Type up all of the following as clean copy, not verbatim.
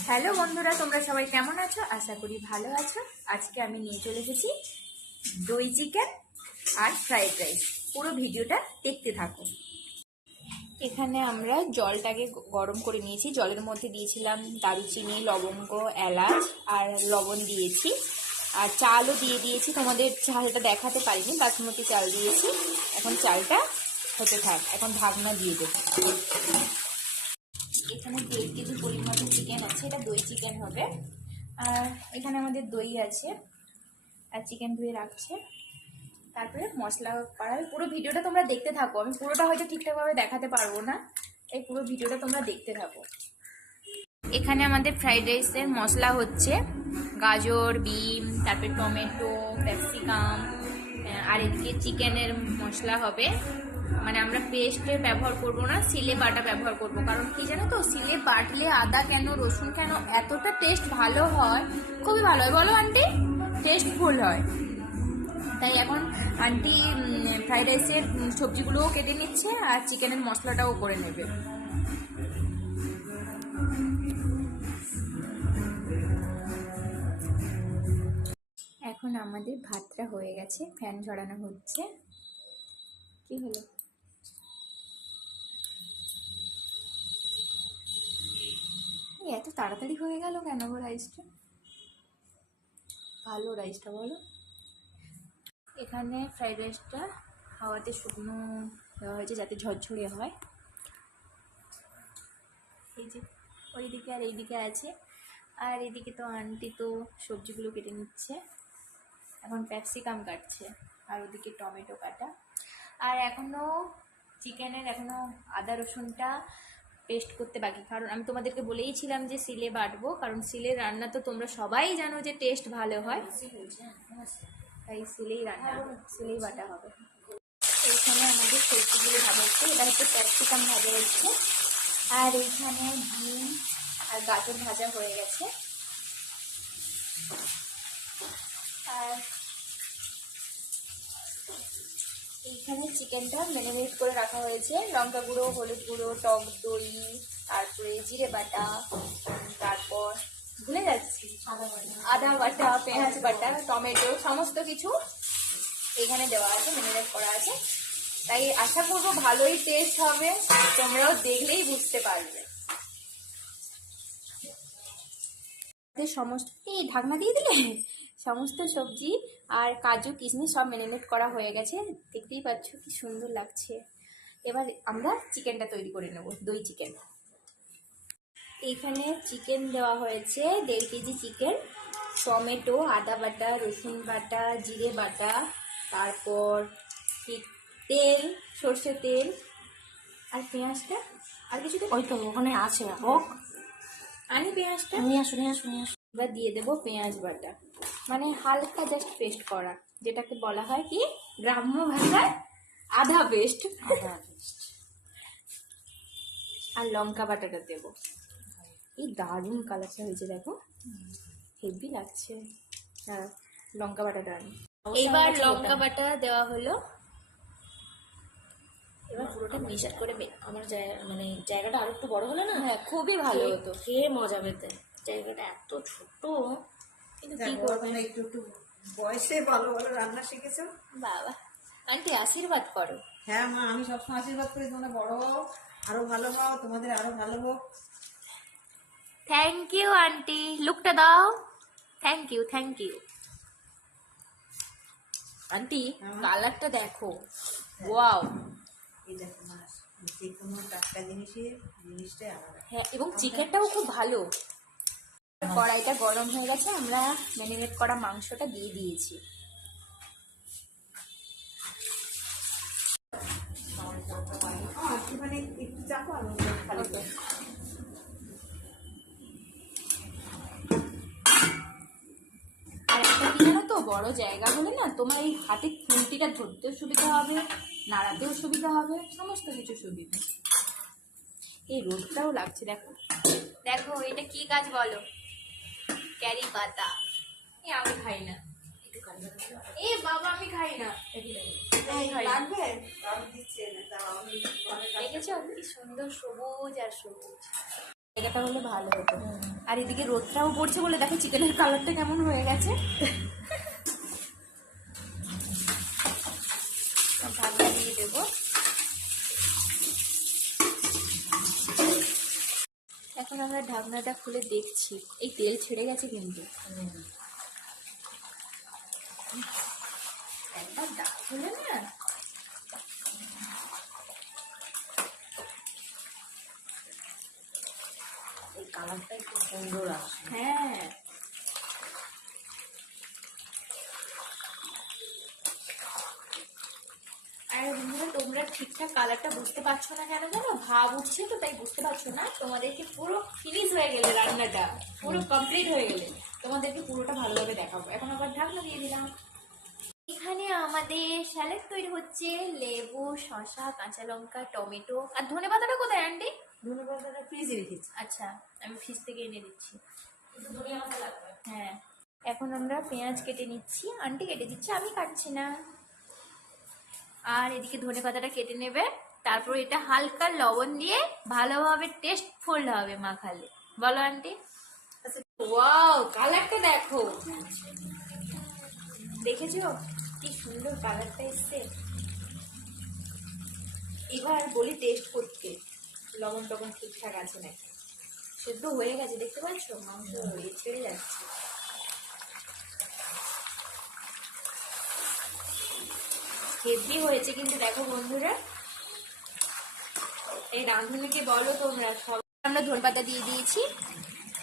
Hello বন্ধুরা, তোমরা সবাই কেমন আছো? আশা করি ভালো আছো। আজকে আমি নিয়ে চলে এসেছি দই চিকেন আর ফ্রাইড রাইস। পুরো ভিডিওটা দেখতে থাকো। এখানে আমরা জলটাকে গরম করে নিয়েছি। জলের মধ্যে দিয়েছিলাম দারুচিনি, লবঙ্গ, এলাচ আর লবণ দিয়েছি, আর চালও দিয়ে দিয়েছি। তোমাদের চালটা দেখাতে পারিনি, বাসমতি চাল দিয়েছি। এখন চালটা হতে থাক, এখন ঢাকনা দিয়ে দেবো। এখানে 1.5 কেজি পরিমাণ চিকেন আছে, এটা দই চিকেন হবে। আর এখানে আমাদের দই আছে আর চিকেন ধুয়ে রাখছে। তারপরে মশলা করার পুরো ভিডিওটা তোমরা দেখতে থাকো। আমি পুরোটা হয়তো ঠিকঠাকভাবে দেখাতে পারবো না, এই পুরো ভিডিওটা তোমরা দেখতে থাকো। এখানে আমাদের ফ্রাইড রাইসের মশলা হচ্ছে গাজর, বিন, তারপরে টমেটো, ক্যাপসিকাম, আর এদিকে চিকেনের মশলা হবে। মানে আমরা পেস্টে ব্যবহার করব না, সিলে বাটা ব্যবহার করব। কারণ কি জানো তো, সিলে বাটলে আদা কেন রসুন কেন এতটা টেস্ট ভালো হয়, খুবই ভালো হয়, বলো আন্টি? টেস্টফুল হয়। তাই এখন আন্টি ফ্রাইড রাইসের সবজিগুলোও কেটে নিচ্ছে আর চিকেনের মশলাটাও করে নেবে। এখন আমাদের ভাতটা হয়ে গেছে, ফ্যান ঝরানো হচ্ছে। কি হলো? এত তাড়াতাড়ি হয়ে গেল কেন গো রাইসটা? ভালো রাইসটা, বলো? এখানে ফ্রাইড রাইসটা হাওয়াতে শুকনো দেওয়া হয়েছে যাতে ঝরঝরে হয়। এই যে ওইদিকে আর এইদিকে আছে, আর এদিকে তো আন্টি তো সবজিগুলো কেটে নিচ্ছে। এখন ক্যাপসিকাম কাটছে আর ওদিকে টমেটো কাটা। আর এখনও চিকেনের আদা রসুনটা পেস্ট করতে বাকি। কারণ আমি তোমাদেরকে বলেইছিলাম যে সিলে বাটবো, কারণ সিলের রান্না তো তোমরা সবাই জানো যে টেস্ট ভালো হয়, তাই সিলেই রান্না, সিলেই বাটা হবে। এইখানে আমাদের সবজিগুলো ভাজা হচ্ছে, এটা হচ্ছে ক্যাপসিকাম ভাজা হচ্ছে। আর এইখানে ডিম আর গাজর ভাজা হয়ে গেছে। আর এইখানে চিকেনটা ম্যারিনেট করে রাখা হয়েছে, লঙ্কা গুঁড়ো, হলুদ গুঁড়ো, টক দই, তারপরে জিরে বাটা, তারপর ভুলে যাচ্ছি আদা বাটা, পেঁয়াজ বাটা, টমেটো, সমস্ত কিছু এখানে দেওয়া আছে, ম্যারিনেট করা আছে। তাই আশা করবো ভালোই টেস্ট হবে, তোমরাও দেখলেই বুঝতে পারবে। সমস্ত ঢাকনা দিয়ে দিলে সমস্ত সবজি আর কাজু কিশমিশ সব ম্যারিনেট করা হয়ে গেছে, দেখতেই পাচ্ছ কি সুন্দর লাগছে। এবার আমরা চিকেনটা তৈরি করে নেব, দই চিকেন। এখানে চিকেন দেওয়া হয়েছে 1.5 কেজি চিকেন, টমেটো, আদা বাটা, রসুন বাটা, জিরে বাটা, তারপর তেল, সর্ষে তেল, আর পেঁয়াজটা আর কিছু ওই তো ওখানে আছে, হোক আনি পেঁয়াজটা নিয়ে আসো। এবার দিয়ে দেবো পেঁয়াজ বাটা, মানে হালকা জাস্ট পেস্ট করা, যেটাকে বলা হয় কি গ্রাম্য ভাষায় আধা পেস্ট। আর লঙ্কা বাটাটা দেবো। এই দারুণ কালারটা হয়েছে, দেখো হেভি লাগছে। হ্যাঁ, লঙ্কা বাটাটা আনি। এবার লঙ্কা বাটা দেওয়া হলো। এবার পুরোটা মিক্সড করে আমার মানে জায়গাটা আরো একটু বড় হলে না, হ্যাঁ খুবই ভালো হতো, খেয়ে মজা পেতে। জায়গাটা এত ছোট, কিন্তু কি করবো, একটু একটু বয়সে ভালো ভালো রান্না শিখেছো। বাবা আন্টি আশীর্বাদ করো। হ্যাঁ মা, আমি সবসময় আশীর্বাদ করি তোমরা বড় হও, আরো ভালো হও, তোমাদের আরো ভালো হোক। থ্যাংক ইউ আন্টি, লুকটা দাও। Thank you, thank you aunty, কালারটা দেখো, ওয়াও। এই দেখো মা, যে কোনো টাটকা জিনিসটাই আলাদা। হ্যাঁ, এবং চিকেনটাও খুব ভালো। কড়াইটা গরম হয়ে গেছে, আমরা ম্যারিনেট করা মাংসটা দিয়ে দিয়েছি। মানে একটু চাপো আর খালি আর একটা কি জানো তো, বড় জায়গা হলে না তোমার এই হাতে খুন্তিটা ধরতেও সুবিধা হবে, নাড়াতেও সুবিধা হবে, সমস্ত কিছু সুবিধা। এই রোদটাও লাগছে, দেখো দেখো, এটা কি গাছ বলো? ক্যারি পাতা। আমি খাই না, এ বাবা আমি খাই না। লাগবে দিচ্ছে না, দেখেছো কি সুন্দর সবুজ আর সবুজ। জায়গাটা হলে ভালো হতো। আর এদিকে রোদটাও পড়ছে বলে দেখো চিকেনের কালারটা কেমন হয়ে গেছে। ঢাকনা দিয়ে দেবো। এখন আমরা ঢাকনাটা খুলে দেখছি, এই তেল ছেড়ে গেছে কিন্তু। একবার ডাক হলে না এই কালারটাই খুব সুন্দর আসছে। হ্যাঁ আর বন্ধুরা তোমরা ঠিকঠাক কালারটা বুঝতে পারছো না কেন জানো? ভাব উঠছে তো তাই বুঝতে পারছো না। তোমাদেরকে পুরো ফিনিশ হয়ে গেলে, রান্নাটা পুরো কমপ্লিট হয়ে গেলে তোমাদেরকে পুরোটা ভালোভাবে দেখাবো। এখন আবার ঢাকনা দিয়ে দিলাম। এখানে আমাদের স্যালাড তৈরি হচ্ছে। লেবু, শসা, কাঁচা লঙ্কা, টমেটো আর ধনেপাতাটা কোথায় আন্টি? ধনেপাতাটা ফ্রিজে রেখেছি। আচ্ছা আমি ফ্রিজ থেকে এনে দিচ্ছি। একটু ধনিয়া পাতা লাগবে। হ্যাঁ এখন আমরা পেঁয়াজ কেটে নিচ্ছি, আন্টি কেটে দিচ্ছে, আমি কাটছি না। আর এদিকে ধনেপাতাটা কেটে নেবে, তারপর এটা হালকা লবণ দিয়ে ভালোভাবে টেস্টফুল হবে মাখালে। বলো আন্টি। ওয়াও কালারটা দেখো, দেখেছো কি সুন্দর কালারটা এসছে। এবার বলি টেস্ট করতে লবণ টবণ ঠিকঠাক আছে নাকি। সেদ্ধ হয়ে গেছে দেখতে পাচ্ছ, মাংস ছেড়ে যাচ্ছে। হেভি হয়েছে কিন্তু দেখো বন্ধুরা। এই রাঁধুনিকে বলো তোমরা সব। আমরা ধনেপাতা দিয়ে দিয়েছি,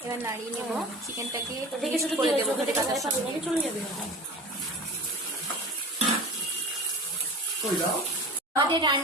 এবার নাড়িয়ে নেবো চিকেনটাকে। দেখে শুধু করে করে দেবো দেবো, ধনেপাতার পাতা সঙ্গে। নাকি চলে যাবে। আমাদের রান্না